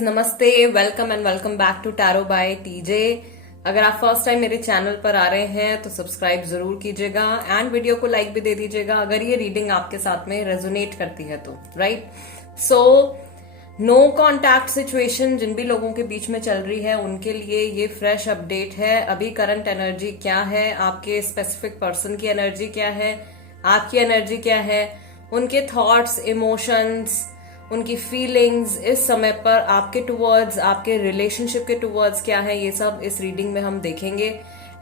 Guys, नमस्ते, welcome and welcome back to tarot by TJ. अगर आप फर्स्ट टाइम मेरे चैनल पर आ रहे हैं तो सब्सक्राइब जरूर कीजिएगा एंड वीडियो को लाइक भी दे दीजिएगा अगर ये रीडिंग आपके साथ में रेजोनेट करती है तो, right. So no contact situation जिन भी लोगों के बीच में चल रही है उनके लिए ये फ्रेश अपडेट है। अभी करंट एनर्जी क्या है, आपके स्पेसिफिक पर्सन की एनर्जी क्या है, आपकी एनर्जी क्या है, उनके थॉट्स, इमोशंस, उनकी फीलिंग्स इस समय पर आपके टुवर्ड्स, आपके रिलेशनशिप के टुवर्ड्स क्या है, ये सब इस रीडिंग में हम देखेंगे।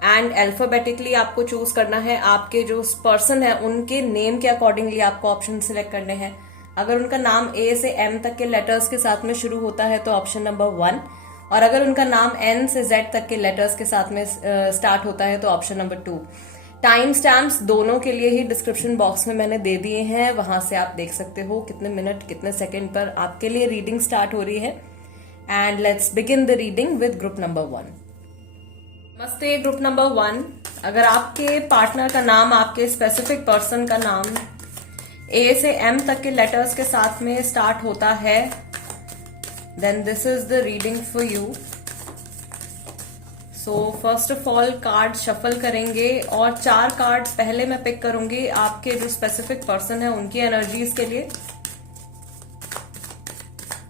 एंड अल्फाबेटिकली आपको चूज करना है। आपके जो पर्सन है उनके नेम के अकॉर्डिंगली आपको ऑप्शन सिलेक्ट करने हैं। अगर उनका नाम ए से एम तक के लेटर्स के साथ में शुरू होता है तो ऑप्शन नंबर 1, और अगर उनका नाम एन से जेड तक के लेटर्स के साथ में स्टार्ट होता है तो ऑप्शन नंबर 2। टाइम स्टैम्प्स दोनों के लिए ही डिस्क्रिप्शन बॉक्स में मैंने दे दिए हैं, वहां से आप देख सकते हो कितने मिनट कितने सेकंड पर आपके लिए रीडिंग स्टार्ट हो रही है। And let's begin the reading with group number 1। नमस्ते ग्रुप नंबर 1। अगर आपके पार्टनर का नाम, आपके स्पेसिफिक पर्सन का नाम ए से एम तक के लेटर्स के साथ में स्टार्ट होता है then this is the reading for you. So first of all card shuffle करेंगे और 4 कार्ड्स पहले मैं पिक करूंगी आपके जो स्पेसिफिक पर्सन है उनकी एनर्जीज के लिए।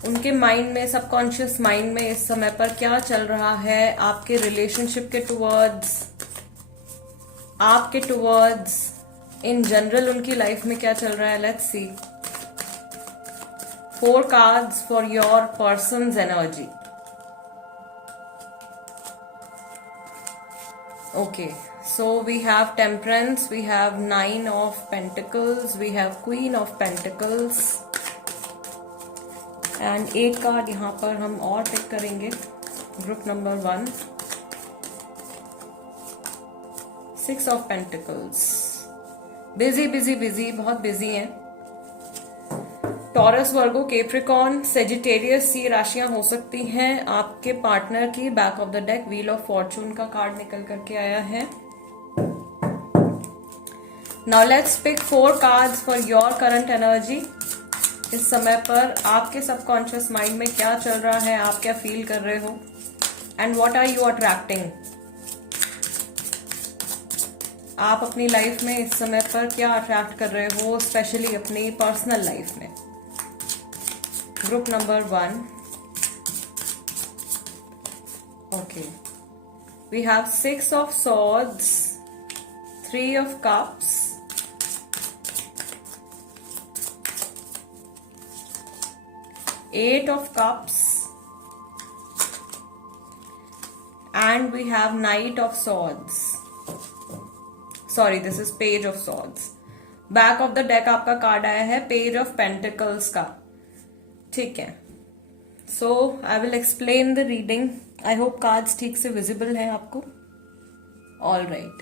उनके माइंड में, सबकॉन्शियस माइंड में इस समय पर क्या चल रहा है, आपके रिलेशनशिप के टुवर्ड्स, आपके टुवर्ड्स, इन जनरल उनकी लाइफ में क्या चल रहा है। Let's C 4 cards for your persons energy. Okay, so we have Temperance, we have 9 of Pentacles, we have Queen of Pentacles, and एक कार्ड यहाँ पर हम और पिक करेंगे group number 1, 6 of Pentacles। Busy बहुत बिजी हैं। टॉरस, वर्गो, कैप्रिकॉर्न, सेजिटेरियस ये राशियां हो सकती हैं आपके पार्टनर की। Back of the deck wheel of fortune का कार्ड निकल करके आया है। Now let's pick 4 cards for your current energy. इस समय पर आपके सबकॉन्शियस माइंड में क्या चल रहा है, आप क्या फील कर रहे हो, and what are you attracting. आप अपनी लाइफ में इस समय पर क्या अट्रैक्ट कर रहे हो, स्पेशली अपनी पर्सनल लाइफ में। Group number 1. Okay. We have 6 of Swords, 3 of Cups, 8 of Cups, and we have Knight of Swords. Sorry, this is Page of Swords. Back of the deck आपका card आया है Page of Pentacles का। ठीक है, so I will explain the reading. I hope cards ठीक से visible हैं आपको। ऑल राइट,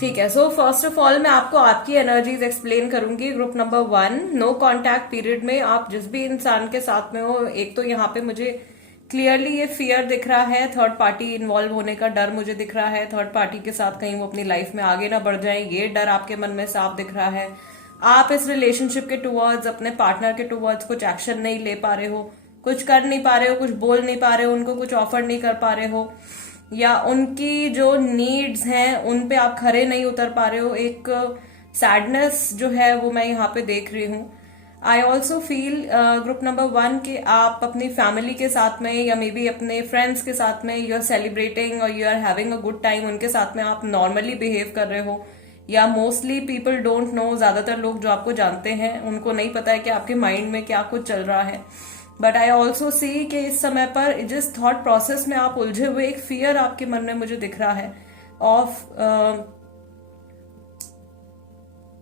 ठीक है। सो फर्स्ट ऑफ ऑल मैं आपको आपकी एनर्जीज एक्सप्लेन करूंगी। Group number 1, no contact period में आप जिस भी इंसान के साथ में हो, एक तो यहाँ पे मुझे क्लियरली ये फियर दिख रहा है, थर्ड पार्टी इन्वॉल्व होने का डर मुझे दिख रहा है। थर्ड पार्टी के साथ कहीं वो अपनी लाइफ में आगे ना बढ़ जाए, ये डर आपके मन में साफ दिख रहा है। आप इस रिलेशनशिप के टुवर्ड्स, अपने पार्टनर के टुवर्ड्स कुछ एक्शन नहीं ले पा रहे हो, कुछ कर नहीं पा रहे हो, कुछ बोल नहीं पा रहे हो, उनको कुछ ऑफर नहीं कर पा रहे हो, या उनकी जो नीड्स हैं उन पे आप खरे नहीं उतर पा रहे हो। एक सैडनेस जो है वो मैं यहाँ पे देख रही हूँ। I also feel group number 1 के आप अपनी फैमिली के साथ में या मे बी अपने फ्रेंड्स के साथ में यू आर सेलिब्रेटिंग और you are having a good time. उनके साथ में आप नॉर्मली बिहेव कर रहे हो, या मोस्टली पीपल डोंट नो, ज्यादातर लोग जो आपको जानते हैं उनको नहीं पता है कि आपके माइंड में क्या कुछ चल रहा है। बट आई ऑल्सो सी कि इस समय पर जिस थॉट प्रोसेस में आप उलझे हुए, एक फियर आपके मन में मुझे दिख रहा है of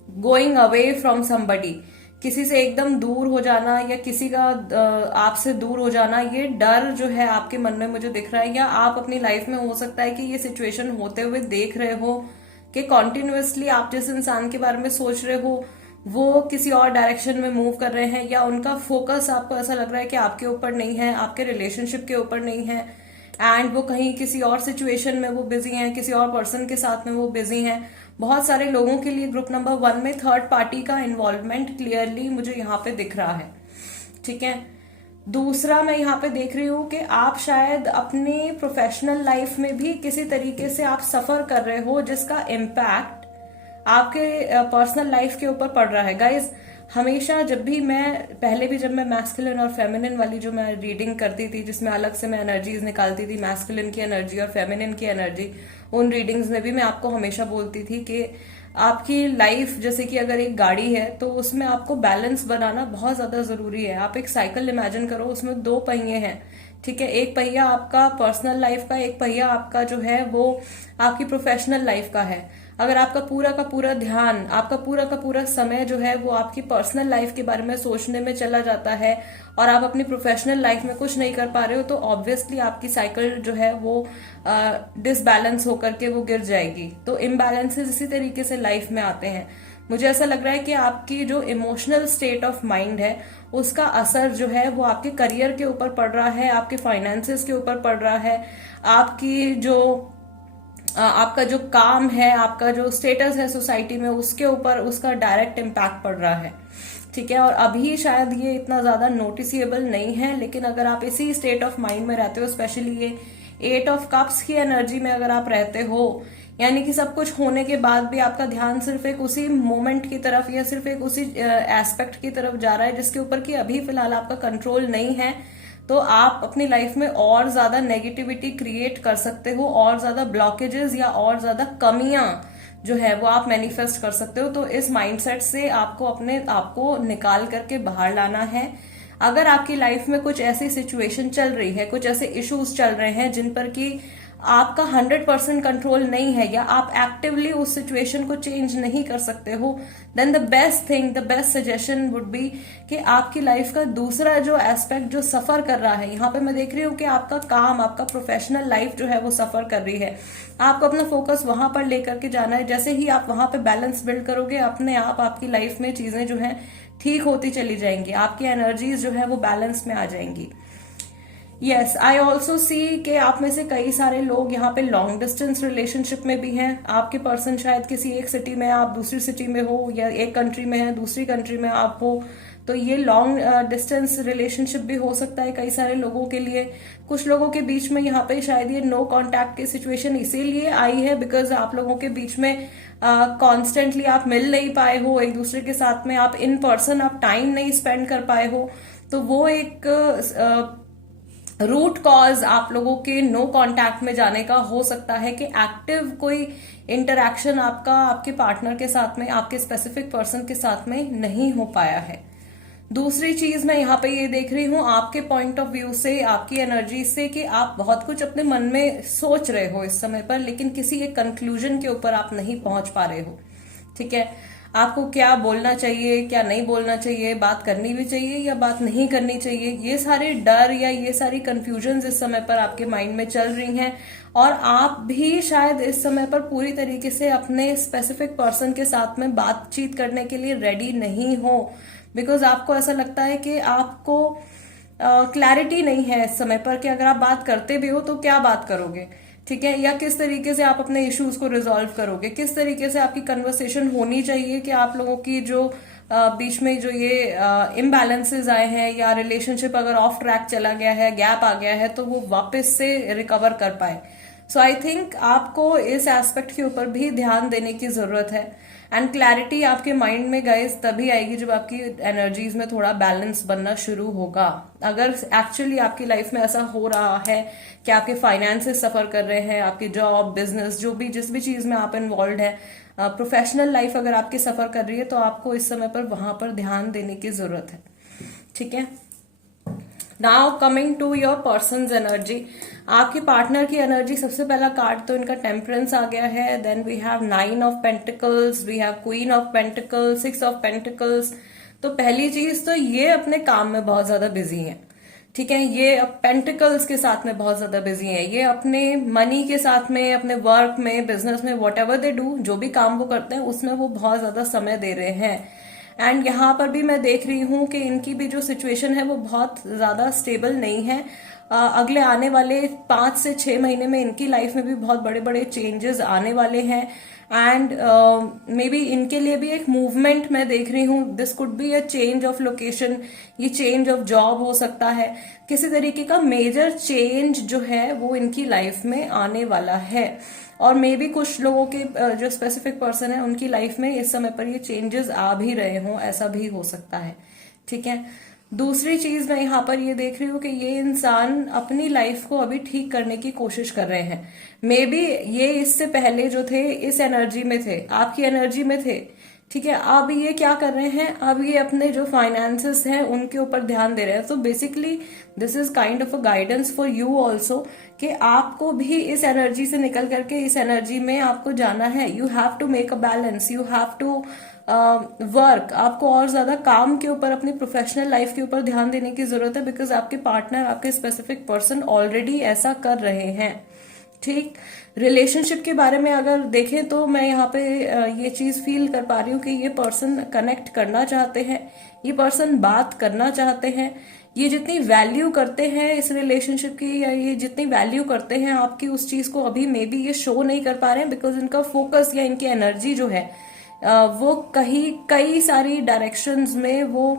going away from somebody, किसी से एकदम दूर हो जाना या किसी का आपसे दूर हो जाना, ये डर जो है आपके मन में मुझे दिख रहा है। या आप अपनी लाइफ में हो सकता है कि ये सिचुएशन होते हुए देख रहे हो कि कॉन्टिन्यूअसली आप जिस इंसान के बारे में सोच रहे हो वो किसी और डायरेक्शन में मूव कर रहे हैं, या उनका फोकस आपको ऐसा लग रहा है कि आपके ऊपर नहीं है, आपके रिलेशनशिप के ऊपर नहीं है, एंड वो कहीं किसी और सिचुएशन में वो बिजी हैं, किसी और पर्सन के साथ में वो बिजी हैं। बहुत सारे लोगों के लिए ग्रुप नंबर 1 में थर्ड पार्टी का इन्वॉल्वमेंट क्लियरली मुझे यहाँ पे दिख रहा है। ठीक है, दूसरा मैं यहाँ पे देख रही हूँ कि आप शायद अपनी प्रोफेशनल लाइफ में भी किसी तरीके से आप सफर कर रहे हो जिसका इम्पैक्ट आपके पर्सनल लाइफ के ऊपर पड़ रहा है। गाइज, हमेशा जब भी मैं पहले भी जब मैं मैस्कुलिन और फेमिनिन वाली जो मैं रीडिंग करती थी, जिसमें अलग से मैं एनर्जीज निकालती थी, मैस्कुलिन की एनर्जी और फेमिनिन की एनर्जी, उन रीडिंग्स में भी मैं आपको हमेशा बोलती थी कि आपकी लाइफ जैसे कि अगर एक गाड़ी है तो उसमें आपको बैलेंस बनाना बहुत ज्यादा जरूरी है। आप एक साइकिल इमेजिन करो, उसमें 2 पहिए हैं, ठीक है। एक पहिया आपका पर्सनल लाइफ का, एक पहिया आपका जो है वो आपकी प्रोफेशनल लाइफ का है। अगर आपका पूरा का पूरा ध्यान, आपका पूरा का पूरा समय जो है वो आपकी पर्सनल लाइफ के बारे में सोचने में चला जाता है और आप अपनी प्रोफेशनल लाइफ में कुछ नहीं कर पा रहे हो, तो ऑब्वियसली आपकी साइकिल जो है वो डिसबैलेंस होकर के वो गिर जाएगी। तो इम्बैलेंसेस इसी तरीके से लाइफ में आते हैं। मुझे ऐसा लग रहा है कि आपकी जो इमोशनल स्टेट ऑफ माइंड है उसका असर जो है वो आपके करियर के ऊपर पड़ रहा है, आपके फाइनेंसेस के ऊपर पड़ रहा है, आपकी जो आपका जो काम है, आपका जो स्टेटस है सोसाइटी में, उसके ऊपर उसका डायरेक्ट इम्पैक्ट पड़ रहा है, ठीक है। और अभी शायद ये इतना ज्यादा नोटिसेबल नहीं है, लेकिन अगर आप इसी स्टेट ऑफ माइंड में रहते हो, स्पेशली ये 8 ऑफ कप्स की एनर्जी में अगर आप रहते हो, यानी कि सब कुछ होने के बाद भी आपका ध्यान सिर्फ एक उसी मोमेंट की तरफ या सिर्फ एक उसी एस्पेक्ट की तरफ जा रहा है जिसके ऊपर कि अभी फिलहाल आपका कंट्रोल नहीं है, तो आप अपनी लाइफ में और ज्यादा नेगेटिविटी क्रिएट कर सकते हो, और ज्यादा ब्लॉकेजेस या और ज्यादा कमियां जो है वो आप मैनिफेस्ट कर सकते हो। तो इस माइंडसेट से आपको अपने आप को निकाल करके बाहर लाना है। अगर आपकी लाइफ में कुछ ऐसी सिचुएशन चल रही है, कुछ ऐसे इश्यूज चल रहे हैं जिन पर कि आपका 100% कंट्रोल नहीं है या आप एक्टिवली उस सिचुएशन को चेंज नहीं कर सकते हो, then the best thing, the best suggestion would be कि आपकी लाइफ का दूसरा जो एस्पेक्ट जो सफर कर रहा है, यहाँ पे मैं देख रही हूँ कि आपका काम, आपका प्रोफेशनल लाइफ जो है वो सफर कर रही है, आपको अपना फोकस वहां पर लेकर के जाना है। जैसे ही आप वहां पे बैलेंस बिल्ड करोगे, अपने आप आपकी लाइफ में चीजें जो है ठीक होती चली जाएंगी, आपकी एनर्जीज जो है वो बैलेंस में आ जाएंगी। यस, आई ऑल्सो सी कि आप में से कई सारे लोग यहाँ पे लॉन्ग डिस्टेंस रिलेशनशिप में भी हैं। आपके पर्सन शायद किसी एक सिटी में, आप दूसरी सिटी में हो, या एक कंट्री में है, दूसरी कंट्री में आप हो, तो ये लॉन्ग डिस्टेंस रिलेशनशिप भी हो सकता है कई सारे लोगों के लिए। कुछ लोगों के बीच में यहाँ पे शायद ये नो कॉन्टैक्ट की सिचुएशन इसीलिए आई है बिकॉज आप लोगों के बीच में कॉन्स्टेंटली आप मिल नहीं पाए हो एक दूसरे के साथ में, आप इन पर्सन आप टाइम नहीं स्पेंड कर पाए हो। तो वो एक रूट कॉज आप लोगों के नो कांटेक्ट में जाने का हो सकता है कि एक्टिव कोई इंटरैक्शन आपका आपके पार्टनर के साथ में, आपके स्पेसिफिक पर्सन के साथ में नहीं हो पाया है। दूसरी चीज मैं यहाँ पे ये देख रही हूँ आपके पॉइंट ऑफ व्यू से, आपकी एनर्जी से, कि आप बहुत कुछ अपने मन में सोच रहे हो इस समय पर, लेकिन किसी एक कंक्लूजन के ऊपर आप नहीं पहुंच पा रहे हो, ठीक है। आपको क्या बोलना चाहिए, क्या नहीं बोलना चाहिए, बात करनी भी चाहिए या बात नहीं करनी चाहिए, ये सारे डर या ये सारी कंफ्यूजन इस समय पर आपके माइंड में चल रही हैं। और आप भी शायद इस समय पर पूरी तरीके से अपने स्पेसिफिक पर्सन के साथ में बातचीत करने के लिए रेडी नहीं हो, बिकॉज आपको ऐसा लगता है कि आपको क्लैरिटी नहीं है इस समय पर कि अगर आप बात करते भी हो तो क्या बात करोगे, ठीक है, या किस तरीके से आप अपने इश्यूज को रिजॉल्व करोगे, किस तरीके से आपकी कन्वर्सेशन होनी चाहिए कि आप लोगों की जो बीच में जो ये इम्बैलेंसेज आए हैं या रिलेशनशिप अगर ऑफ ट्रैक चला गया है, गैप आ गया है, तो वो वापस से रिकवर कर पाए। सो आई थिंक आपको इस एस्पेक्ट के ऊपर भी ध्यान देने की जरूरत है। एंड क्लैरिटी आपके माइंड में गाइस तभी आएगी जब आपकी एनर्जीज में थोड़ा बैलेंस बनना शुरू होगा। अगर एक्चुअली आपकी लाइफ में ऐसा हो रहा है कि आपके फाइनेंसेस सफर कर रहे हैं, आपकी जॉब, बिजनेस, जो भी जिस भी चीज में आप इन्वॉल्व है, प्रोफेशनल लाइफ अगर आपकी सफर कर रही है, तो आपको इस समय पर वहां पर ध्यान देने की जरूरत है, ठीक है। Now coming to your person's energy, आपके पार्टनर की एनर्जी, सबसे पहला कार्ड तो इनका टेम्परेंस आ गया है। Then we have 9 of pentacles, we have queen of pentacles, 6 of pentacles. तो पहली चीज तो ये अपने काम में बहुत ज्यादा बिजी है, ठीक है, ये पेंटिकल्स के साथ में बहुत ज्यादा बिजी है, ये अपने मनी के साथ में, अपने वर्क में, बिजनेस में, वॉट एवर दे डू, जो भी काम वो करते हैं उसमें वो बहुत ज्यादा समय दे रहे हैं। एंड यहाँ पर भी मैं देख रही हूँ कि इनकी भी जो सिचुएशन है वो बहुत ज्यादा स्टेबल नहीं है। अगले आने वाले 5 से 6 महीने में इनकी लाइफ में भी बहुत बड़े बड़े चेंजेस आने वाले हैं। एंड मे बी इनके लिए भी एक मूवमेंट मैं देख रही हूँ. This could be a change of location, ये चेंज ऑफ जॉब हो सकता है. किसी तरीके का मेजर चेंज जो है वो इनकी लाइफ में आने वाला है. और मे बी कुछ लोगों के जो स्पेसिफिक पर्सन है उनकी लाइफ में इस समय पर ये चेंजेस आ भी रहे हों, ऐसा भी हो सकता है. ठीक है. दूसरी चीज मैं यहाँ पर ये देख रही हूँ कि ये इंसान अपनी लाइफ को अभी ठीक करने की कोशिश कर रहे हैं. मे बी ये इससे पहले जो थे इस एनर्जी में थे, आपकी एनर्जी में थे. ठीक है. अब ये क्या कर रहे हैं, अब ये अपने जो फाइनेंसेस हैं उनके ऊपर ध्यान दे रहे हैं. तो basically this is kind of a guidance for you also कि आपको भी इस एनर्जी से निकल करके इस एनर्जी में आपको जाना है. You have to make a balance, you have to work. आपको और ज्यादा काम के ऊपर, अपनी प्रोफेशनल लाइफ के ऊपर ध्यान देने की जरूरत है, बिकॉज आपके पार्टनर, आपके स्पेसिफिक पर्सन ऑलरेडी ऐसा कर रहे हैं. ठीक. रिलेशनशिप के बारे में अगर देखें तो मैं यहाँ पे ये चीज फील कर पा रही हूँ कि ये पर्सन कनेक्ट करना चाहते हैं, ये पर्सन बात करना चाहते हैं. ये जितनी वैल्यू करते हैं इस रिलेशनशिप की, या ये जितनी वैल्यू करते हैं आपकी, उस चीज को अभी मे बी ये शो नहीं कर पा रहे हैं, बिकॉज इनका फोकस या इनकी एनर्जी जो है वो कई सारी डायरेक्शंस में वो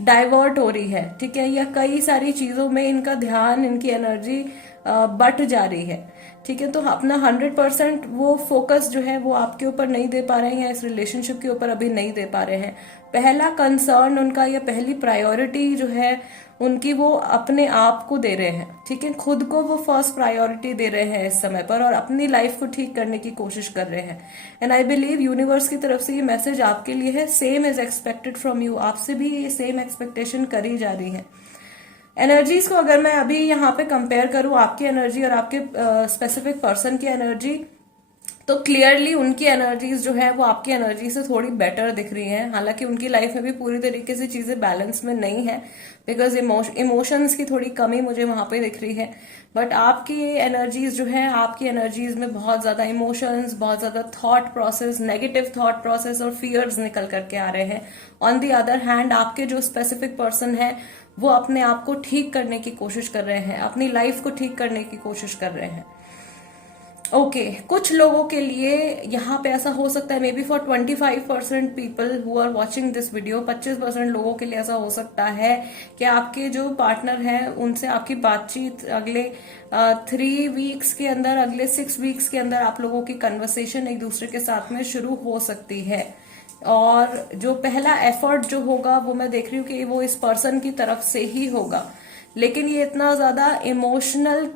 डाइवर्ट हो रही है. ठीक है. या कई सारी चीजों में इनका ध्यान, इनकी एनर्जी बट जा रही है. ठीक है. तो अपना 100% वो फोकस जो है वो आपके ऊपर नहीं दे पा रहे हैं, या इस रिलेशनशिप के ऊपर अभी नहीं दे पा रहे हैं. पहला कंसर्न उनका, या पहली प्रायोरिटी जो है उनकी, वो अपने आप को दे रहे हैं. ठीक है. खुद को वो फर्स्ट प्रायोरिटी दे रहे हैं इस समय पर, और अपनी लाइफ को ठीक करने की कोशिश कर रहे हैं. एंड आई बिलीव यूनिवर्स की तरफ से ये मैसेज आपके लिए है, same is expected from you. आपसे भी ये सेम एक्सपेक्टेशन करी जा रही है. एनर्जीज को अगर मैं अभी यहाँ पे कंपेयर करूं, आपकी एनर्जी और आपके स्पेसिफिक पर्सन की एनर्जी, तो क्लियरली उनकी एनर्जीज जो है वो आपकी एनर्जी से थोड़ी बेटर दिख रही हैं. हालांकि उनकी लाइफ में भी पूरी तरीके से चीजें बैलेंस में नहीं है, बिकॉज इमोशंस की थोड़ी कमी मुझे वहां पे दिख रही है. बट आपकी एनर्जीज जो है, आपकी एनर्जीज में बहुत ज्यादा इमोशंस, बहुत ज्यादा thought process, negative thought process और फियर्स निकल करके आ रहे हैं. ऑन दी अदर हैंड आपके जो स्पेसिफिक पर्सन है वो अपने आप को ठीक करने की कोशिश कर रहे हैं, अपनी लाइफ को ठीक करने की कोशिश कर रहे हैं. ओके. कुछ लोगों के लिए यहाँ पे ऐसा हो सकता है, maybe for 25% people who are watching this video, 25% लोगों के लिए ऐसा हो सकता है कि आपके जो पार्टनर हैं उनसे आपकी बातचीत अगले 3 वीक्स के अंदर, अगले 6 वीक्स के अंदर आप लोगों की कन्वर्सेशन एक दूसरे के साथ में शुरू हो सकती है. और जो पहला एफर्ट जो होगा वो मैं देख रही हूँ कि वो इस पर्सन की तरफ से ही होगा. लेकिन ये इतना ज्यादा इमोशनल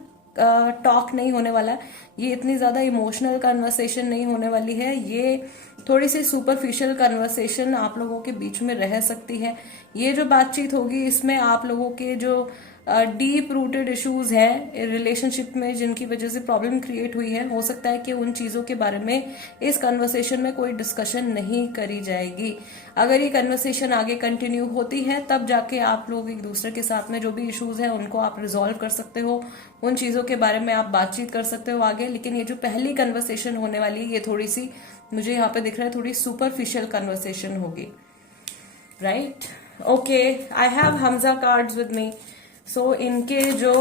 टॉक नहीं होने वाला है, ये इतनी ज्यादा इमोशनल कन्वर्सेशन नहीं होने वाली है. ये थोड़ी सी सुपरफिशियल कन्वर्सेशन आप लोगों के बीच में रह सकती है. ये जो बातचीत होगी इसमें आप लोगों के जो डीप रूटेड इश्यूज हैं रिलेशनशिप में, जिनकी वजह से प्रॉब्लम क्रिएट हुई है, हो सकता है कि उन चीजों के बारे में इस कन्वर्सेशन में कोई डिस्कशन नहीं करी जाएगी. अगर ये कन्वर्सेशन आगे कंटिन्यू होती है तब जाके आप लोग एक दूसरे के साथ में जो भी इश्यूज हैं उनको आप रिजॉल्व कर सकते हो, उन चीजों के बारे में आप बातचीत कर सकते हो आगे. लेकिन ये जो पहली कन्वर्सेशन होने वाली है ये थोड़ी सी, मुझे यहाँ पे दिख रहा है, थोड़ी सुपरफिशियल कन्वर्सेशन होगी. राइट. ओके. आई हैव हमजा कार्ड्स विद मी. सो इनके जो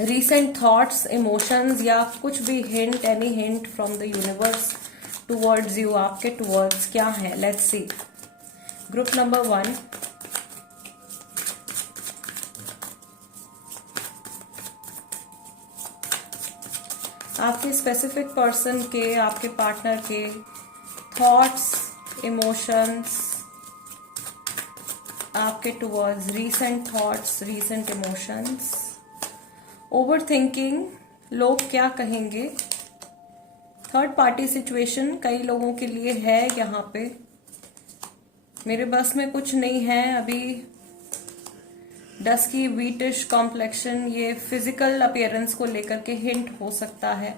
recent थॉट्स, इमोशंस, या कुछ भी hint, any hint from the universe towards you, आपके टुवर्ड्स क्या है, लेट्स सी. Group number 1. आपके स्पेसिफिक पर्सन के, आपके पार्टनर के थॉट्स, इमोशंस आपके towards, recent thoughts, recent emotions, over thinking, लोग क्या कहेंगे, थर्ड पार्टी सिचुएशन कई लोगों के लिए है यहाँ पे. मेरे बस में कुछ नहीं है अभी. डस्की वीटिश कॉम्प्लेक्शन, ये फिजिकल अपीयरेंस को लेकर के हिंट हो सकता है.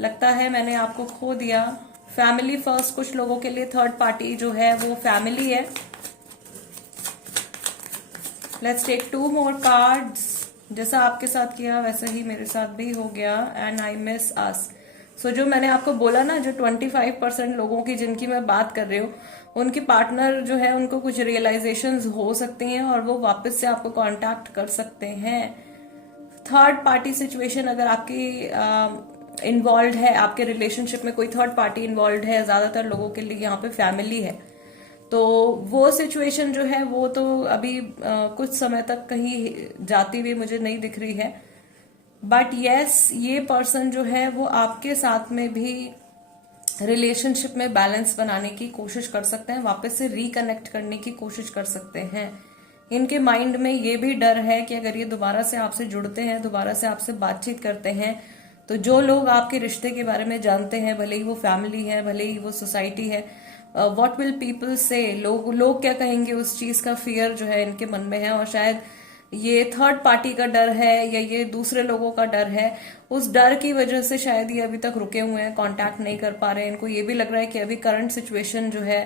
लगता है मैंने आपको खो दिया. फैमिली फर्स्ट, कुछ लोगों के लिए थर्ड पार्टी जो है वो फैमिली है. Let's take 2 more cards. जैसा आपके साथ किया वैसा ही मेरे साथ भी हो गया. एंड आई मिस अस. सो जो मैंने आपको बोला ना, जो 25% लोगों की जिनकी मैं बात कर रही हूँ, उनके पार्टनर जो है उनको कुछ रियलाइजेशंस हो सकती हैं और वो वापस से आपको कांटेक्ट कर सकते हैं. थर्ड पार्टी सिचुएशन अगर आपकी इन्वॉल्व है, आपके रिलेशनशिप में कोई थर्ड पार्टी इन्वॉल्व है, ज्यादातर लोगों के लिए यहाँ पे फैमिली है। तो वो सिचुएशन जो है वो तो अभी कुछ समय तक कहीं जाती हुई मुझे नहीं दिख रही है। बट यस, ये पर्सन जो है वो आपके साथ में भी रिलेशनशिप में बैलेंस बनाने की कोशिश कर सकते हैं, वापस से रिकनेक्ट करने की कोशिश कर सकते हैं। इनके माइंड में ये भी डर है कि अगर ये दोबारा से आपसे जुड़ते हैं, दोबारा से आपसे बातचीत करते हैं, तो जो लोग आपके रिश्ते के बारे में जानते हैं, भले ही वो फैमिली है, भले ही वो सोसाइटी है, व्हाट विल पीपल से, लोग क्या कहेंगे, उस चीज का फियर जो है इनके मन में है। और शायद ये थर्ड पार्टी का डर है या ये दूसरे लोगों का डर है, उस डर की वजह से शायद ये अभी तक रुके हुए हैं, कांटेक्ट नहीं कर पा रहे हैं। इनको ये भी लग रहा है कि अभी करंट सिचुएशन जो है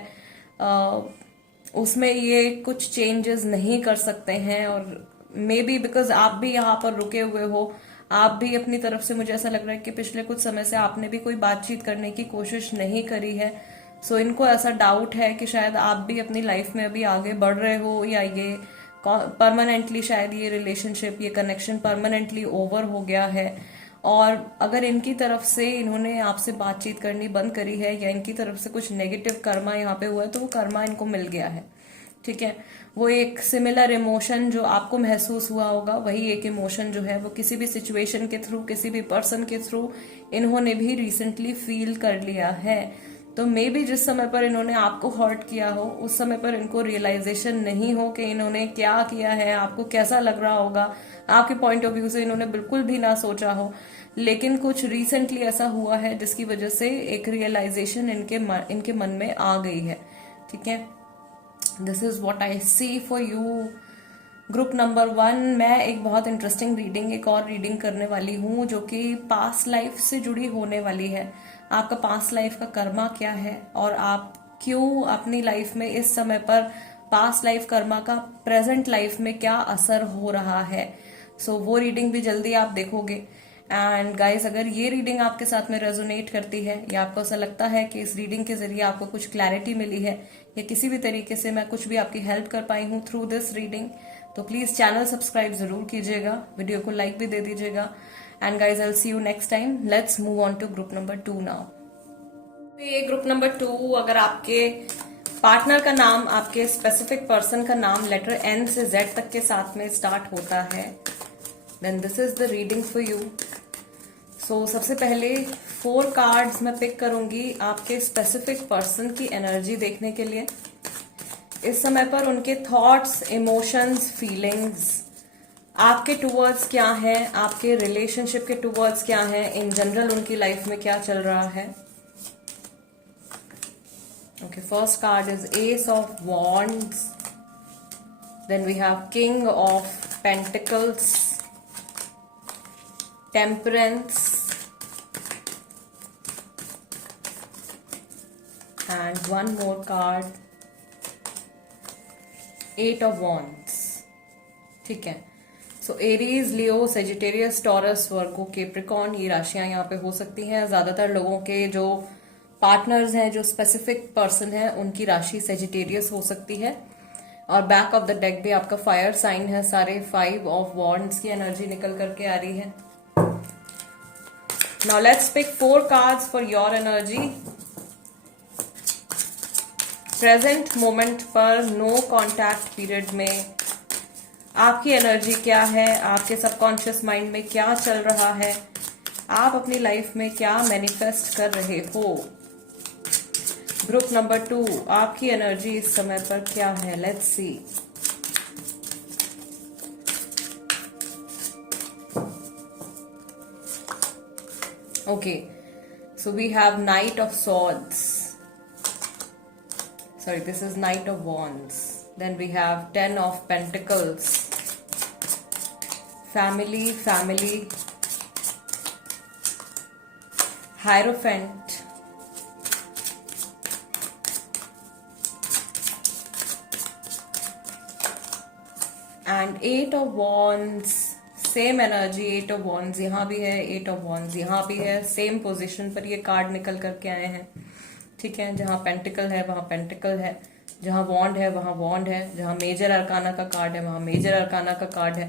उसमें ये कुछ चेंजेस नहीं कर सकते हैं। और मे बी बिकॉज आप भी यहाँ पर रुके हुए हो, आप भी अपनी तरफ से, मुझे ऐसा लग रहा है कि पिछले कुछ समय से आपने भी कोई बातचीत करने की कोशिश नहीं करी है। सो इनको ऐसा डाउट है कि शायद आप भी अपनी लाइफ में अभी आगे बढ़ रहे हो, या ये परमानेंटली शायद ये रिलेशनशिप, ये कनेक्शन परमानेंटली ओवर हो गया है। और अगर इनकी तरफ से इन्होंने आपसे बातचीत करनी बंद करी है, या इनकी तरफ से कुछ नेगेटिव कर्मा यहाँ पे हुआ है, तो वो कर्मा इनको मिल गया है। ठीक है, वो एक सिमिलर इमोशन जो आपको महसूस हुआ होगा, वही एक इमोशन जो है वो किसी भी सिचुएशन के थ्रू, किसी भी पर्सन के थ्रू इन्होंने भी रिसेंटली फील कर लिया है। तो मे बी जिस समय पर इन्होंने आपको हर्ट किया हो, उस समय पर इनको रियलाइजेशन नहीं हो कि इन्होंने क्या किया है, आपको कैसा लग रहा होगा, आपके पॉइंट ऑफ व्यू से इन्होंने बिल्कुल भी ना सोचा हो। लेकिन कुछ रिसेंटली ऐसा हुआ है जिसकी वजह से एक रियलाइजेशन इनके मन में आ गई है। ठीक है, this is what I see for you group number 1। मैं एक बहुत इंटरेस्टिंग रीडिंग, एक और रीडिंग करने वाली हूँ जो कि पास्ट लाइफ से जुड़ी होने वाली है। आपका पास्ट लाइफ का कर्मा क्या है, और आप क्यों अपनी लाइफ में इस समय पर पास्ट लाइफ कर्मा का प्रेजेंट लाइफ में क्या असर हो रहा है। सो वो रीडिंग भी जल्दी आप देखोगे। एंड गाइस, अगर ये रीडिंग आपके साथ में रेजोनेट करती है, या आपको ऐसा लगता है कि इस रीडिंग के जरिए आपको कुछ क्लैरिटी मिली है, या किसी भी तरीके से मैं कुछ भी आपकी हेल्प कर पाई हूँ थ्रू दिस रीडिंग, तो प्लीज चैनल सब्सक्राइब जरूर कीजिएगा, वीडियो को लाइक भी दे दीजिएगा। And guys, I will see you next time. Let's move on to group number 2 now. ये ग्रुप नंबर 2, अगर आपके पार्टनर का नाम, आपके स्पेसिफिक पर्सन का नाम लेटर एन से जेड तक के साथ में स्टार्ट होता है, then this is the reading for you. So सबसे पहले 4 कार्ड्स मैं पिक करूंगी आपके स्पेसिफिक पर्सन की एनर्जी देखने के लिए। इस समय पर उनके थॉट्स, इमोशंस, फीलिंग्स आपके टूवर्ड्स क्या है, आपके रिलेशनशिप के टूवर्ड्स क्या है, इन जनरल उनकी लाइफ में क्या चल रहा है। Okay, first card is ace of wands, then we have king of pentacles, temperance, and one more card, 8 of wands. ठीक है, so Aries, Leo, Sagittarius, Taurus, Virgo, Capricorn, ये राशियां यहाँ पे हो सकती हैं। ज्यादातर लोगों के जो पार्टनर्स हैं, जो स्पेसिफिक पर्सन है, उनकी राशि सेजिटेरियस हो सकती है। और बैक ऑफ द डेक भी आपका फायर साइन है, सारे 5 ऑफ वॉन्ड्स की एनर्जी निकल करके आ रही है। Now let's pick 4 cards for your energy. Present moment पर नो कॉन्टैक्ट पीरियड में आपकी एनर्जी क्या है, आपके सबकॉन्शियस माइंड में क्या चल रहा है, आप अपनी लाइफ में क्या मैनिफेस्ट कर रहे हो। ग्रुप नंबर 2, आपकी एनर्जी इस समय पर क्या है, let's see. Okay, so we have knight of swords, sorry, this is Knight of Wands. Then we have 10 of Pentacles, family, Hierophant, and 8 of Wands. Same energy, 8 of wands यहाँ भी है, 8 of wands यहाँ भी है। Same position पर ये card निकल करके आए हैं। ठीक है, जहां पेंटिकल है वहां पेंटिकल है, जहां वॉन्ड है वहां वॉन्ड है, जहां मेजर अरकाना का कार्ड है वहां मेजर अरकाना का कार्ड है।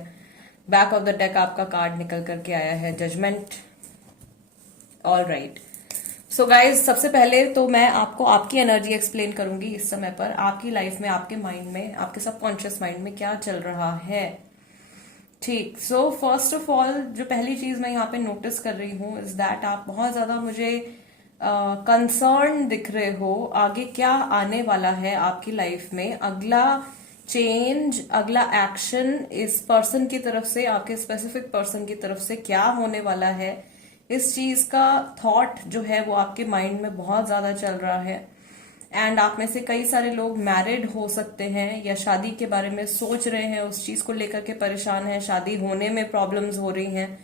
बैक ऑफ द डेक आपका कार्ड निकल करके आया है judgement, all right. So guys, सबसे पहले तो मैं आपको आपकी एनर्जी एक्सप्लेन करूंगी इस समय पर, आपकी लाइफ में, आपके माइंड में, आपके सबकॉन्शियस माइंड में क्या चल रहा है। ठीक, सो फर्स्ट ऑफ ऑल जो पहली चीज मैं यहाँ पे नोटिस कर रही हूँ इज दैट आप बहुत ज्यादा मुझे कंसर्न दिख रहे हो। आगे क्या आने वाला है आपकी लाइफ में, अगला चेंज, अगला एक्शन इस पर्सन की तरफ से, आपके स्पेसिफिक पर्सन की तरफ से क्या होने वाला है, इस चीज का थॉट जो है वो आपके माइंड में बहुत ज्यादा चल रहा है। एंड आप में से कई सारे लोग मैरिड हो सकते हैं या शादी के बारे में सोच रहे हैं, उस चीज को लेकर के परेशान हैं, शादी होने में प्रॉब्लम्स हो रही हैं,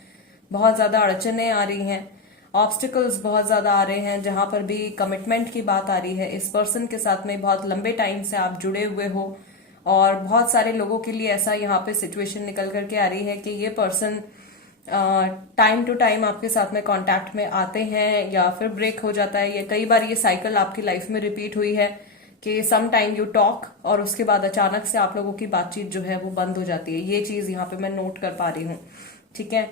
बहुत ज्यादा अड़चने आ रही हैं, ऑब्स्टिकल्स बहुत ज्यादा आ रहे हैं, जहां पर भी कमिटमेंट की बात आ रही है। इस पर्सन के साथ में बहुत लंबे टाइम से आप जुड़े हुए हो और बहुत सारे लोगों के लिए ऐसा यहाँ पे सिचुएशन निकल करके आ रही है कि ये पर्सन टाइम टू टाइम आपके साथ में कांटेक्ट में आते हैं या फिर ब्रेक हो जाता है। या कई बार ये साइकिल आपकी लाइफ में रिपीट हुई है कि सम टाइम यू टॉक और उसके बाद अचानक से आप लोगों की बातचीत जो है वो बंद हो जाती है। ये चीज यहाँ पे मैं नोट कर पा रही हूँ। ठीक है,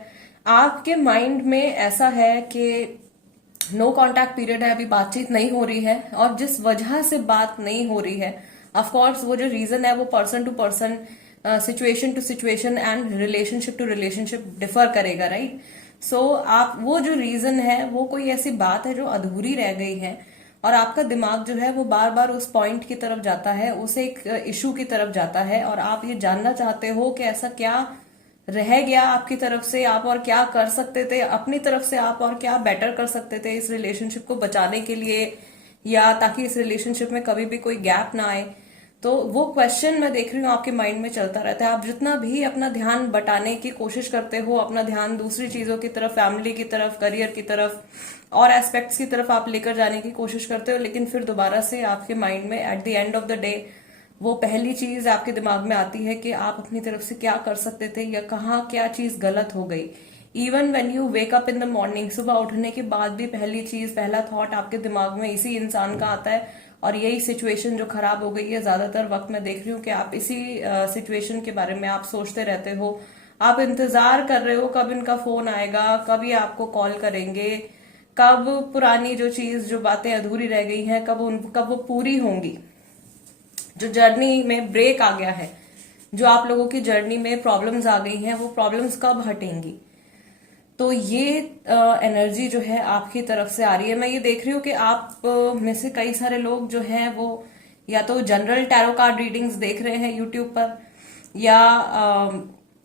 आपके माइंड में ऐसा है कि नो कांटेक्ट पीरियड है, अभी बातचीत नहीं हो रही है, और जिस वजह से बात नहीं हो रही है, ऑफ कोर्स वो जो रीजन है वो person to person, situation to situation and relationship to relationship differ करेगा, राइट। सो आप वो जो रीजन है वो कोई ऐसी बात है जो अधूरी रह गई है और आपका दिमाग जो है वो बार बार उस पॉइंट की तरफ जाता है, उस एक इशू की तरफ जाता है, और आप ये जानना चाहते हो कि ऐसा क्या रह गया आपकी तरफ से, आप और क्या कर सकते थे अपनी तरफ से, आप और क्या बेटर कर सकते थे इस रिलेशनशिप को बचाने के लिए, या ताकि इस रिलेशनशिप में कभी भी कोई गैप ना आए। तो वो क्वेश्चन मैं देख रही हूँ आपके माइंड में चलता रहता है। आप जितना भी अपना ध्यान बटाने की कोशिश करते हो, अपना ध्यान दूसरी चीजों की तरफ, फैमिली की तरफ, करियर की तरफ और एस्पेक्ट्स की तरफ आप लेकर जाने की कोशिश करते हो, लेकिन फिर दोबारा से आपके माइंड में at the end of the day वो पहली चीज आपके दिमाग में आती है कि आप अपनी तरफ से क्या कर सकते थे या कहाँ क्या चीज गलत हो गई। Even when you wake up in the morning, सुबह उठने के बाद भी पहली चीज, पहला थॉट आपके दिमाग में इसी इंसान का आता है, और यही सिचुएशन जो खराब हो गई है, ज्यादातर वक्त मैं देख रही हूँ कि आप इसी सिचुएशन के बारे में आप सोचते रहते हो। आप इंतजार कर रहे हो कब इनका फोन आएगा, कब ये आपको कॉल करेंगे, कब पुरानी जो चीज, जो बातें अधूरी रह गई हैं, कब वो पूरी होंगी। जो जर्नी में ब्रेक आ गया है, जो आप लोगों की जर्नी में प्रॉब्लम्स आ गई हैं, वो प्रॉब्लम्स कब हटेंगी। तो ये एनर्जी जो है आपकी तरफ से आ रही है। मैं ये देख रही हूँ कि आप में से कई सारे लोग जो हैं वो या तो जनरल टैरो कार्ड रीडिंग्स देख रहे हैं यूट्यूब पर, या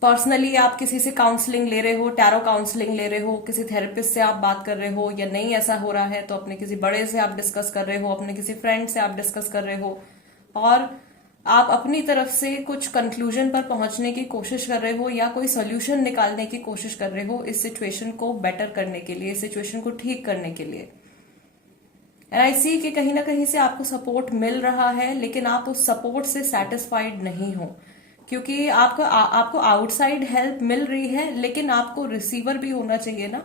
पर्सनली आप किसी से काउंसलिंग ले रहे हो, टैरो काउंसलिंग ले रहे हो, किसी थेरेपिस्ट से आप बात कर रहे हो, या नहीं ऐसा हो रहा है तो अपने किसी बड़े से आप डिस्कस कर रहे हो, अपने किसी फ्रेंड से आप डिस्कस कर रहे हो, और आप अपनी तरफ से कुछ कंक्लूजन पर पहुंचने की कोशिश कर रहे हो या कोई सोल्यूशन निकालने की कोशिश कर रहे हो इस सिचुएशन को बेटर करने के लिए, इस सिचुएशन को ठीक करने के लिए। एंड आई सी कि कहीं ना कहीं से आपको सपोर्ट मिल रहा है, लेकिन आप उस सपोर्ट से सेटिस्फाइड नहीं हो, क्योंकि आपको आउटसाइड हेल्प मिल रही है, लेकिन आपको रिसीवर भी होना चाहिए ना।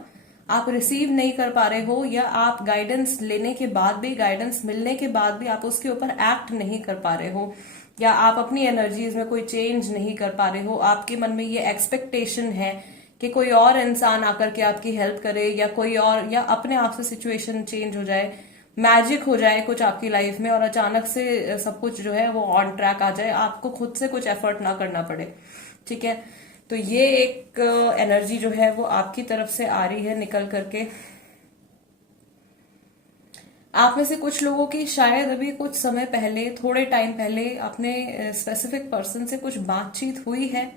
आप रिसीव नहीं कर पा रहे हो, या आप गाइडेंस लेने के बाद भी, गाइडेंस मिलने के बाद भी आप उसके ऊपर एक्ट नहीं कर पा रहे हो, या आप अपनी एनर्जीज में कोई चेंज नहीं कर पा रहे हो। आपके मन में ये एक्सपेक्टेशन है कि कोई और इंसान आकर के आपकी हेल्प करे, या कोई और, या अपने आप से सिचुएशन चेंज हो जाए, मैजिक हो जाए कुछ आपकी लाइफ में, और अचानक से सब कुछ जो है वो ऑन ट्रैक आ जाए, आपको खुद से कुछ एफर्ट ना करना पड़े। ठीक है, तो ये एक एनर्जी जो है वो आपकी तरफ से आ रही है निकल करके। आप में से कुछ लोगों की शायद अभी कुछ समय पहले, थोड़े टाइम पहले अपने स्पेसिफिक पर्सन से कुछ बातचीत हुई है,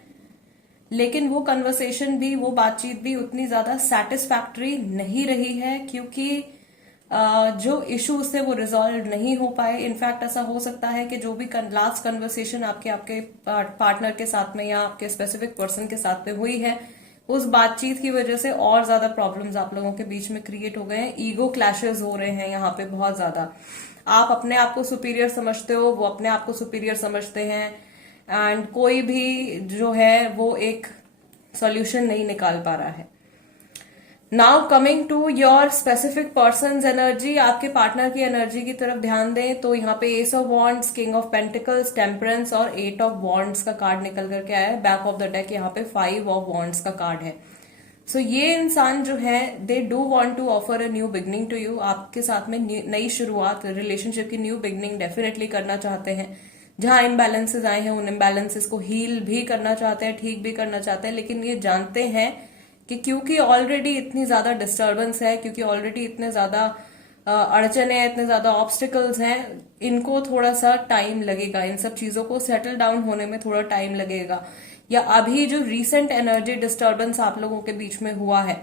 लेकिन वो कन्वर्सेशन भी, वो बातचीत भी उतनी ज्यादा सेटिस्फैक्टरी नहीं रही है, क्योंकि जो इश्यूज थे वो रिजॉल्व नहीं हो पाए। इनफैक्ट ऐसा हो सकता है कि जो भी लास्ट कन्वर्सेशन आपके पार्टनर के साथ में या आपके स्पेसिफिक पर्सन के साथ में हुई है, उस बातचीत की वजह से और ज्यादा प्रॉब्लम्स आप लोगों के बीच में क्रिएट हो गए हैं। ईगो क्लैशेस हो रहे हैं यहाँ पे बहुत ज्यादा। आप अपने आप को सुपीरियर समझते हो, वो अपने आप को सुपीरियर समझते हैं, एंड कोई भी जो है वो एक सॉल्यूशन नहीं निकाल पा रहा है। Now coming to your specific person's energy, आपके पार्टनर की एनर्जी की तरफ ध्यान दें तो यहाँ पे ace of wands, king of pentacles, temperance और 8 ऑफ वॉन्ड्स का कार्ड निकल करके आया है। बैक ऑफ द डेक यहाँ पे 5 ऑफ वॉन्ड्स का कार्ड है। सो ये इंसान जो है they do want to offer a new beginning to you, आपके साथ में नई शुरुआत, रिलेशनशिप की न्यू बिगनिंग डेफिनेटली करना चाहते हैं। जहां इम्बैलेंसेस आए हैं उन इम्बैलेंसेस को हील भी करना चाहते हैं, ठीक भी करना चाहते हैं, लेकिन ये जानते हैं कि क्योंकि ऑलरेडी इतनी ज्यादा डिस्टर्बेंस है, क्योंकि ऑलरेडी इतने ज्यादा अड़चने हैं, इतने ज्यादा ऑब्स्टिकल्स हैं, इनको थोड़ा सा टाइम लगेगा, इन सब चीजों को सेटल डाउन होने में थोड़ा टाइम लगेगा। या अभी जो रीसेंट एनर्जी डिस्टर्बेंस आप लोगों के बीच में हुआ है,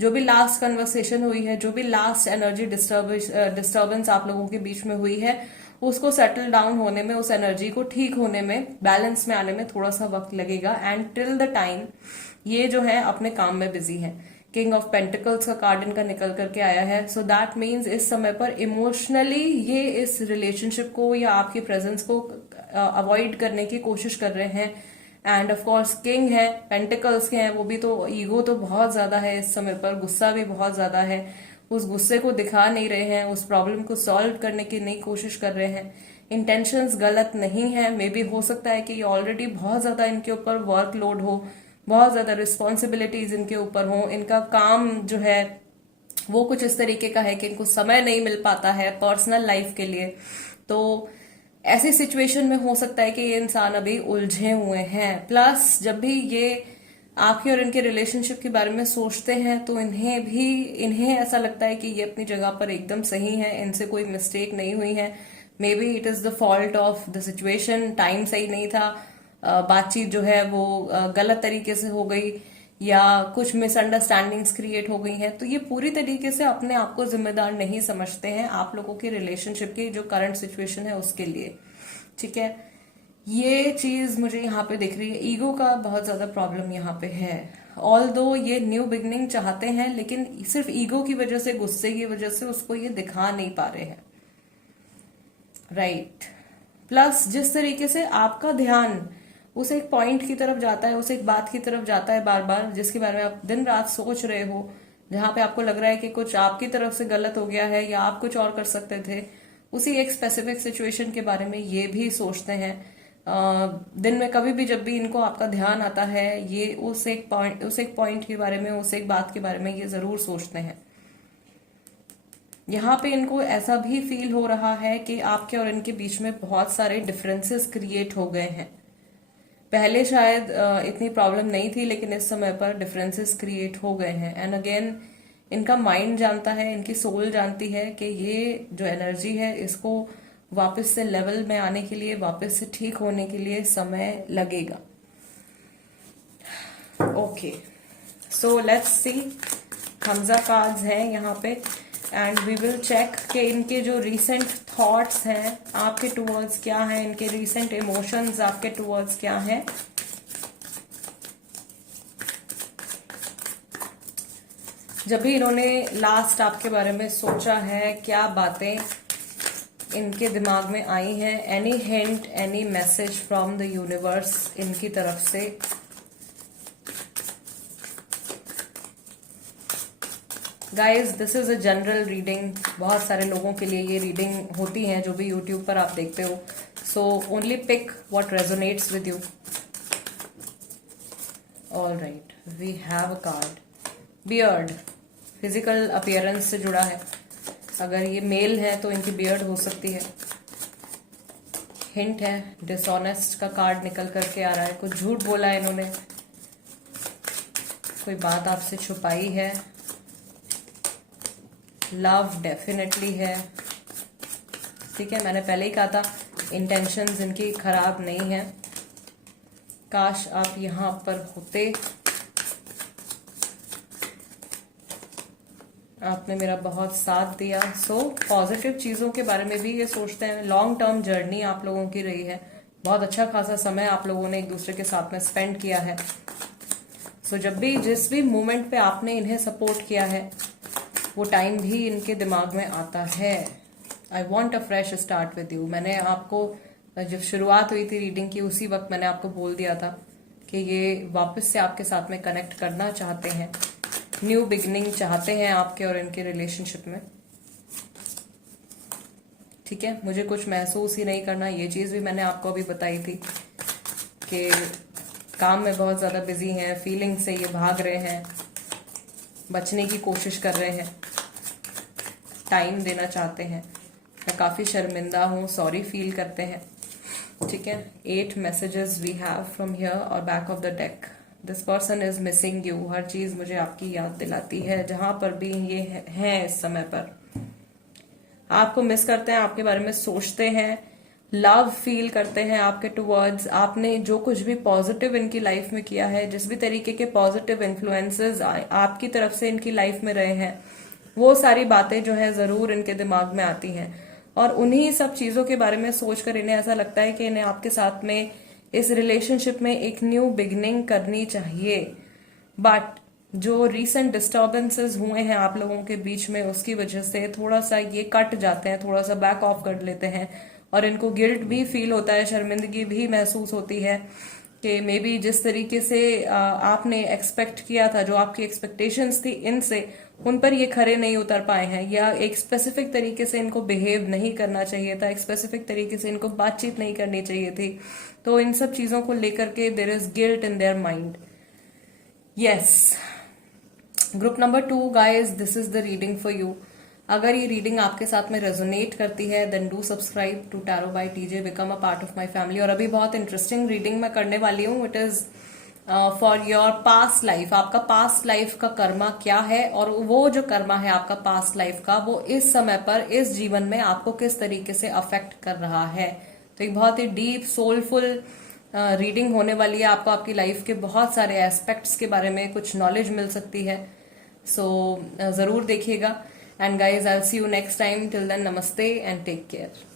जो भी लास्ट कन्वर्सेशन हुई है, जो भी लास्ट एनर्जी डिस्टर्बेंस आप लोगों के बीच में हुई है, उसको सेटल डाउन होने में, उस एनर्जी को ठीक होने में, बैलेंस में आने में थोड़ा सा वक्त लगेगा। एंड टिल द टाइम ये जो है अपने काम में बिजी है। किंग ऑफ पेंटिकल्स का कार्ड इनका निकल करके आया है। सो दैट मीन्स इस समय पर इमोशनली ये इस रिलेशनशिप को या आपकी प्रेजेंस को अवॉइड करने की कोशिश कर रहे हैं। एंड ऑफ कोर्स किंग है, पेंटिकल्स के हैं, वो भी तो ईगो तो बहुत ज्यादा है इस समय पर, गुस्सा भी बहुत ज्यादा है। उस गुस्से को दिखा नहीं रहे हैं, उस प्रॉब्लम को सॉल्व करने की नहीं कोशिश कर रहे हैं। इंटेंशंस गलत नहीं है, मे बी हो सकता है कि ये ऑलरेडी बहुत ज्यादा इनके ऊपर वर्कलोड हो, बहुत ज्यादा रिस्पॉन्सिबिलिटीज इनके ऊपर हो, इनका काम जो है वो कुछ इस तरीके का है कि इनको समय नहीं मिल पाता है पर्सनल लाइफ के लिए। तो ऐसी सिचुएशन में हो सकता है कि ये इंसान अभी उलझे हुए हैं। प्लस जब भी ये आपके और इनके रिलेशनशिप के बारे में सोचते हैं तो इन्हें ऐसा लगता है कि ये अपनी जगह पर एकदम सही है, इनसे कोई मिस्टेक नहीं हुई है। May be it is the fault of the situation, time सही नहीं था, बातचीत जो है वो गलत तरीके से हो गई, या कुछ मिसअंडरस्टैंडिंग्स क्रिएट हो गई हैं। तो ये पूरी तरीके से अपने आप को जिम्मेदार नहीं समझते हैं आप लोगों के रिलेशनशिप की जो करंट सिचुएशन है उसके लिए। ठीक है, ये चीज मुझे यहाँ पे दिख रही है। ईगो का बहुत ज्यादा प्रॉब्लम यहाँ पे है। ऑल्दो ये न्यू बिगनिंग चाहते हैं, लेकिन सिर्फ ईगो की वजह से, गुस्से की वजह से उसको ये दिखा नहीं पा रहे हैं। राइट। प्लस जिस तरीके से आपका ध्यान उस एक पॉइंट की तरफ जाता है, उस एक बात की तरफ जाता है बार बार, जिसके बारे में आप दिन रात सोच रहे हो, जहां पे आपको लग रहा है कि कुछ आपकी तरफ से गलत हो गया है या आप कुछ और कर सकते थे, उसी एक स्पेसिफिक सिचुएशन के बारे में ये भी सोचते हैं। दिन में कभी भी जब भी इनको आपका ध्यान आता है, ये उस एक पॉइंट के बारे में, उस एक बात के बारे में ये जरूर सोचते हैं। यहाँ पे इनको ऐसा भी फील हो रहा है कि आपके और इनके बीच में बहुत सारे डिफरेंसेस क्रिएट हो गए हैं। पहले शायद इतनी प्रॉब्लम नहीं थी, लेकिन इस समय पर डिफरेंसेस क्रिएट हो गए हैं। एंड अगेन इनका माइंड जानता है, इनकी सोल जानती है कि ये जो एनर्जी है इसको वापस से लेवल में आने के लिए, वापस से ठीक होने के लिए समय लगेगा। Okay, so let's see. Hamza cards हैं यहाँ पे एंड वी विल चेक कि इनके जो रीसेंट थॉट्स हैं आपके टूवर्ड्स क्या हैं, इनके रीसेंट इमोशंस आपके टूवर्ड्स क्या हैं। जब भी इन्होंने लास्ट आपके बारे में सोचा है, क्या बातें इनके दिमाग में आई हैं, any hint, any message from the universe इनकी तरफ से। Guys this is a general reading, बहुत सारे लोगों के लिए ये रीडिंग होती है जो भी यूट्यूब पर आप देखते हो। So only pick what resonates with you. All right, we have a card beard, physical appearance से जुड़ा है। अगर ये मेल है तो इनकी बियर्ड हो सकती है। हिंट है, डिसऑनेस्ट का कार्ड निकल करके आ रहा है, कुछ झूठ बोला है इन्होंने, कोई बात आपसे छुपाई है। लव डेफिनेटली है। ठीक है, मैंने पहले ही कहा था इंटेंशंस इनकी खराब नहीं है। काश आप यहां पर होते, आपने मेरा बहुत साथ दिया। सो पॉजिटिव चीजों के बारे में भी ये सोचते हैं। लॉन्ग टर्म जर्नी आप लोगों की रही है, बहुत अच्छा खासा समय आप लोगों ने एक दूसरे के साथ में स्पेंड किया है। सो जब भी जिस भी मोमेंट पे आपने इन्हें सपोर्ट किया है वो टाइम भी इनके दिमाग में आता है। I want a fresh start with you. मैंने आपको जब शुरुआत हुई थी रीडिंग की, उसी वक्त मैंने आपको बोल दिया था कि ये वापस से आपके साथ में कनेक्ट करना चाहते हैं, न्यू बिगनिंग चाहते हैं आपके और इनके रिलेशनशिप में। ठीक है, मुझे कुछ महसूस ही नहीं करना, ये चीज भी मैंने आपको अभी बताई थी कि काम में बहुत ज्यादा बिजी हैं, फीलिंग से ये भाग रहे हैं। बचने की कोशिश कर रहे हैं, टाइम देना चाहते हैं, या काफी शर्मिंदा हूं, सॉरी फील करते हैं। ठीक है, 8 messages we have from here और back of the deck. This person is missing you. हर चीज मुझे आपकी याद दिलाती है, जहां पर भी ये हैं इस समय पर आपको मिस करते हैं, आपके बारे में सोचते हैं, लव फील करते हैं आपके टुवर्ड्स। आपने जो कुछ भी पॉजिटिव इनकी लाइफ में किया है, जिस भी तरीके के पॉजिटिव इन्फ्लुएंसेस आपकी तरफ से इनकी लाइफ में रहे हैं, वो सारी बातें जो है जरूर इनके दिमाग में आती हैं, और उन्हीं सब चीजों के बारे में सोचकर इन्हें ऐसा लगता है कि इन्हें आपके साथ में इस रिलेशनशिप में एक न्यू बिगनिंग करनी चाहिए। बट जो रीसेंट डिस्टर्बेंसेस हुए हैं आप लोगों के बीच में, उसकी वजह से थोड़ा सा ये कट जाते हैं, थोड़ा सा बैक ऑफ कर लेते हैं, और इनको गिल्ट भी फील होता है, शर्मिंदगी भी महसूस होती है कि मे बी जिस तरीके से आपने एक्सपेक्ट किया था, जो आपकी एक्सपेक्टेशंस थी इनसे, उन पर ये खरे नहीं उतर पाए हैं, या एक स्पेसिफिक तरीके से इनको बिहेव नहीं करना चाहिए था, एक स्पेसिफिक तरीके से इनको बातचीत नहीं करनी चाहिए थी। तो इन सब चीजों को लेकर के there is guilt in their mind. Yes, group number 2 guys, this is the reading for you. अगर ये रीडिंग आपके साथ में रेजोनेट करती है, then do subscribe to tarot by TJ, become a part of my family. और अभी बहुत इंटरेस्टिंग रीडिंग मैं करने वाली हूँ। It is for your past life. आपका पास्ट लाइफ का कर्मा क्या है, और वो जो कर्मा है आपका पास्ट लाइफ का, वो इस समय पर इस जीवन में आपको किस तरीके से अफेक्ट कर रहा है। तो एक बहुत ही डीप सोलफुल रीडिंग होने वाली है। आपको आपकी लाइफ के बहुत सारे एस्पेक्ट्स के बारे में कुछ नॉलेज मिल सकती है। सो जरूर देखिएगा। And guys, I will see you next time. Till then, नमस्ते एंड टेक केयर।